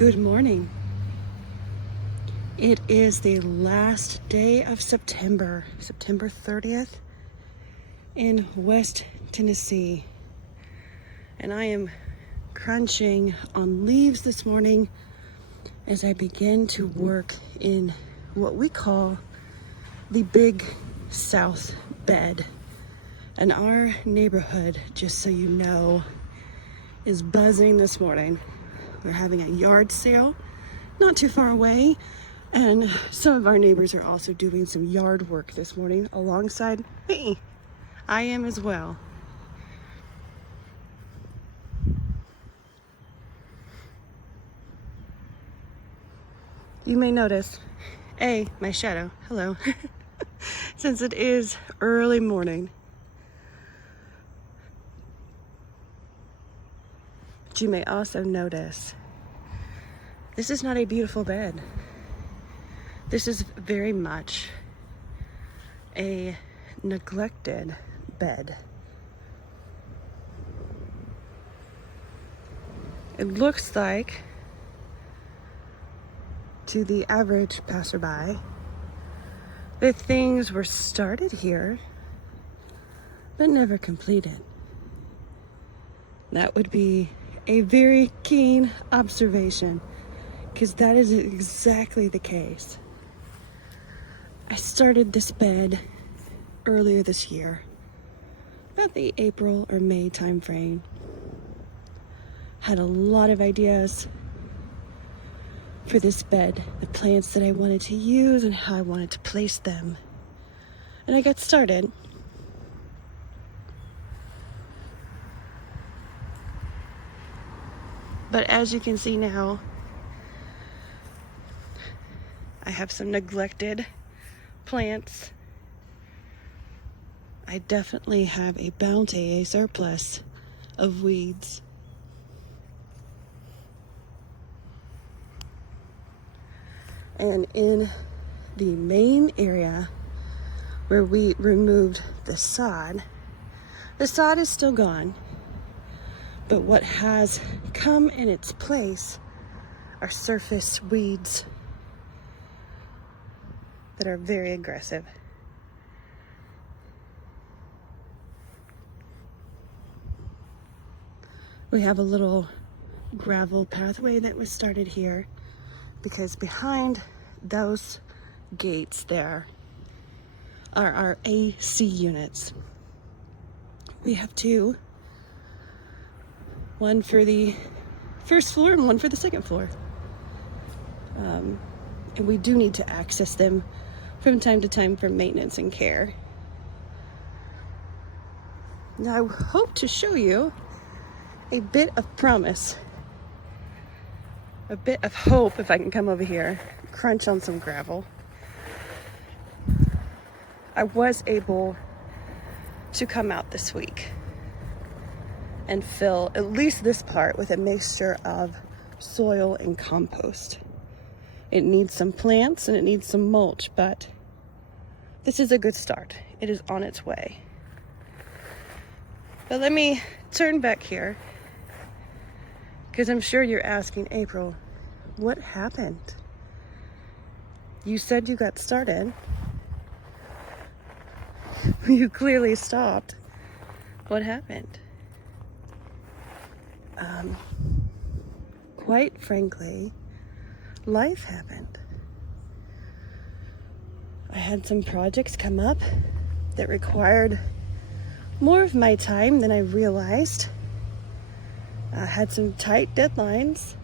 Good morning. It is the last day of September 30th in West Tennessee. And I am crunching on leaves this morning as I begin to work in what we call the Big South Bed. And our neighborhood, just so you know, is buzzing this morning. We're having a yard sale not too far away, and some of our neighbors are also doing some yard work this morning alongside me. I am as well. You may notice, my shadow, hello, since it is early morning. But you may also notice, this is not a beautiful bed. This is very much a neglected bed. It looks like, to the average passerby, that things were started here, but never completed. That would be a very keen observation, because that is exactly the case. I started this bed earlier this year, about the April or May time frame. Had a lot of ideas for this bed, the plants that I wanted to use and how I wanted to place them. And I got started. But as you can see now, I have some neglected plants. I definitely have a bounty, a surplus of weeds. And in the main area where we removed the sod is still gone. But what has come in its place are surface weeds that are very aggressive. We have a little gravel pathway that was started here because behind those gates there are our AC units. We have two, one for the first floor and one for the second floor. And we do need to access them from time to time for maintenance and care. Now I hope to show you a bit of promise, a bit of hope if I can come over here, crunch on some gravel. I was able to come out this week and fill at least this part with a mixture of soil and compost. It needs some plants and it needs some mulch, but this is a good start. It is on its way. But let me turn back here, because I'm sure you're asking, April, what happened? You said you got started. You clearly stopped. What happened? Quite frankly, life happened. I had some projects come up that required more of my time than I realized. I had some tight deadlines,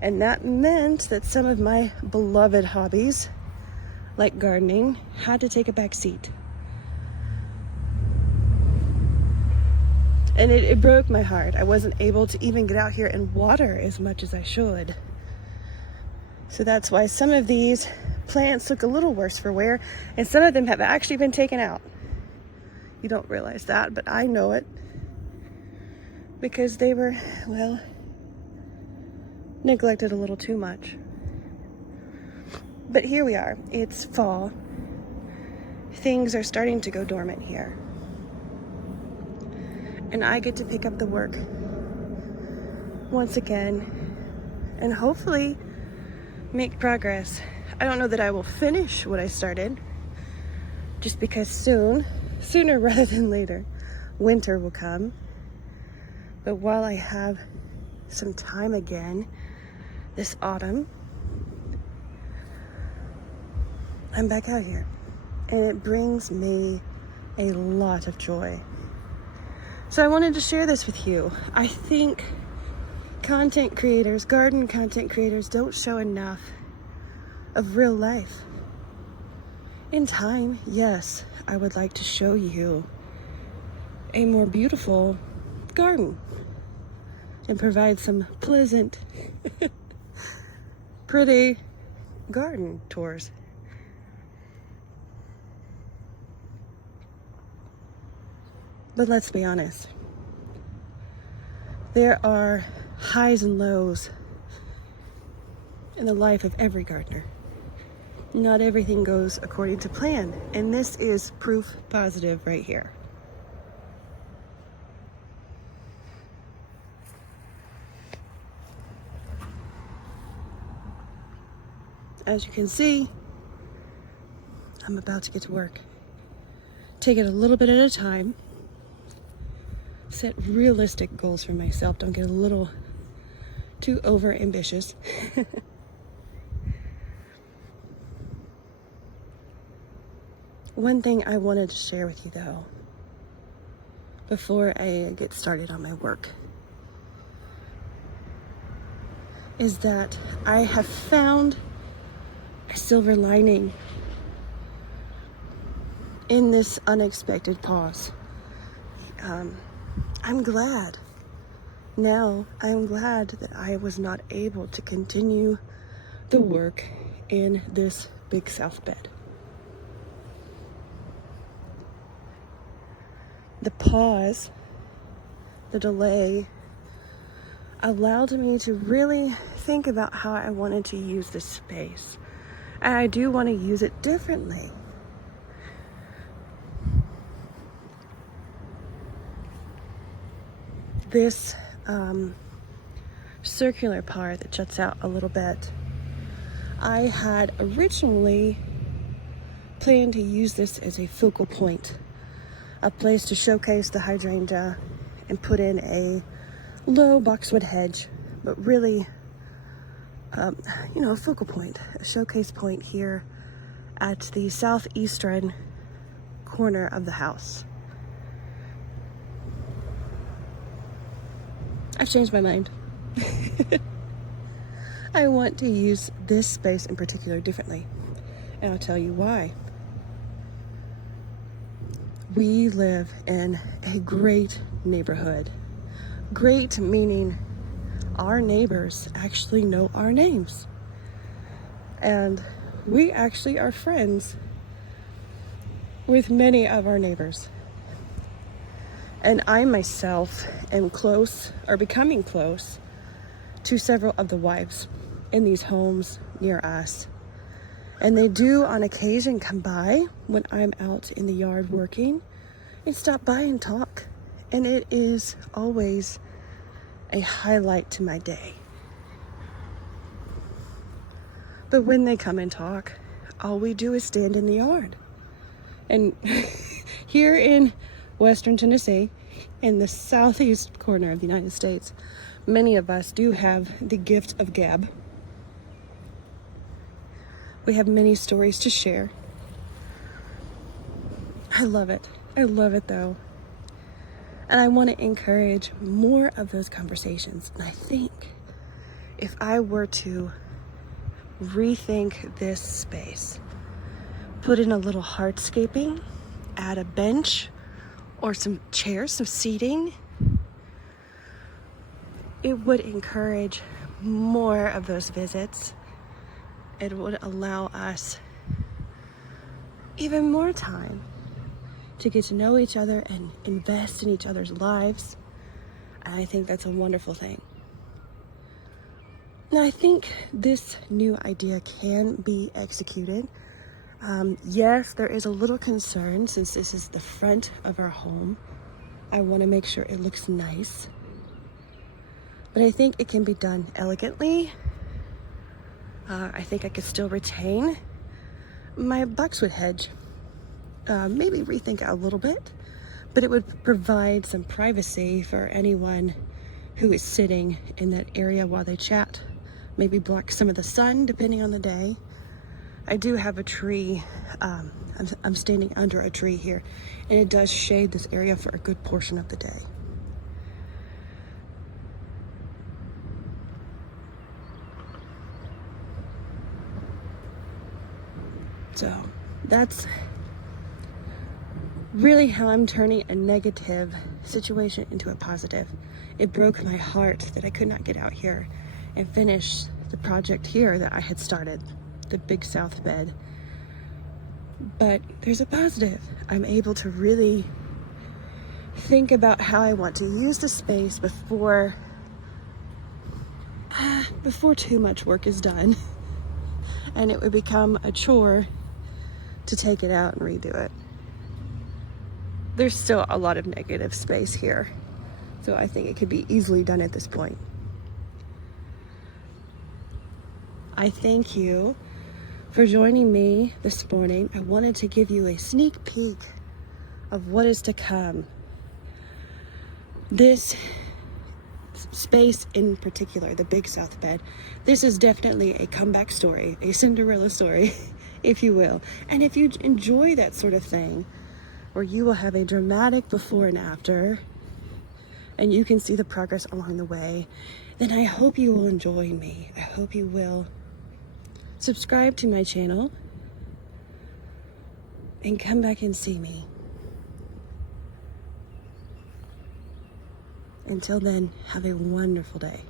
and that meant that some of my beloved hobbies, like gardening, had to take a back seat. And it broke my heart. I wasn't able to even get out here and water as much as I should. So that's why some of these plants look a little worse for wear, and some of them have actually been taken out. You don't realize that, but I know it, because they were, well, neglected a little too much. But here we are. It's fall. Things are starting to go dormant here. And I get to pick up the work once again and hopefully make progress. I don't know that I will finish what I started, just because sooner rather than later, winter will come. But while I have some time again this autumn, I'm back out here, and it brings me a lot of joy. So I wanted to share this with you. I think content creators, garden content creators, don't show enough of real life. In time, yes, I would like to show you a more beautiful garden and provide some pleasant, pretty garden tours. But let's be honest, there are highs and lows in the life of every gardener. Not everything goes according to plan, and this is proof positive right here. As you can see, I'm about to get to work. Take it a little bit at a time. Set realistic goals for myself. Don't get a little too over ambitious. One thing I wanted to share with you though, before I get started on my work, is that I have found a silver lining in this unexpected pause. I'm glad. Now, I'm glad that I was not able to continue the work in this big south bed. The pause, the delay, allowed me to really think about how I wanted to use this space. And I do want to use it differently. This circular part that juts out a little bit, I had originally planned to use this as a focal point, a place to showcase the hydrangea and put in a low boxwood hedge, but really, a focal point, a showcase point here at the southeastern corner of the house. I've changed my mind. I want to use this space in particular differently, and I'll tell you why. We live in a great neighborhood. Great meaning our neighbors actually know our names. And we actually are friends with many of our neighbors. And I myself am close, or becoming close, to several of the wives in these homes near us. And they do on occasion come by when I'm out in the yard working and stop by and talk. And it is always a highlight to my day. But when they come and talk, all we do is stand in the yard. And here in Western Tennessee, in the southeast corner of the United States, many of us do have the gift of gab. We have many stories to share. I love it. I love it though. And I want to encourage more of those conversations. And I think if I were to rethink this space, put in a little hardscaping, add a bench, or some chairs, some seating, it would encourage more of those visits. It would allow us even more time to get to know each other and invest in each other's lives. And I think that's a wonderful thing. Now, I think this new idea can be executed. Yes, there is a little concern since this is the front of our home. I want to make sure it looks nice. But I think it can be done elegantly I think I could still retain my boxwood hedge. Maybe rethink it a little bit, but it would provide some privacy for anyone who is sitting in that area while they chat. Maybe block some of the sun depending on the day. I do have a tree. I'm standing under a tree here, and it does shade this area for a good portion of the day. So that's really how I'm turning a negative situation into a positive. It broke my heart that I could not get out here and finish the project here that I had started, the big south bed. But there's a positive. I'm able to really think about how I want to use the space before too much work is done and it would become a chore to take it out and redo it. There's still a lot of negative space here, so I think it could be easily done at this point. I thank you for joining me this morning. I wanted to give you a sneak peek of what is to come. This space in particular, the big south bed, this is definitely a comeback story, a Cinderella story, if you will. And if you enjoy that sort of thing, where you will have a dramatic before and after, and you can see the progress along the way, then I hope you will enjoy me. I hope you will subscribe to my channel and come back and see me. Until then, have a wonderful day.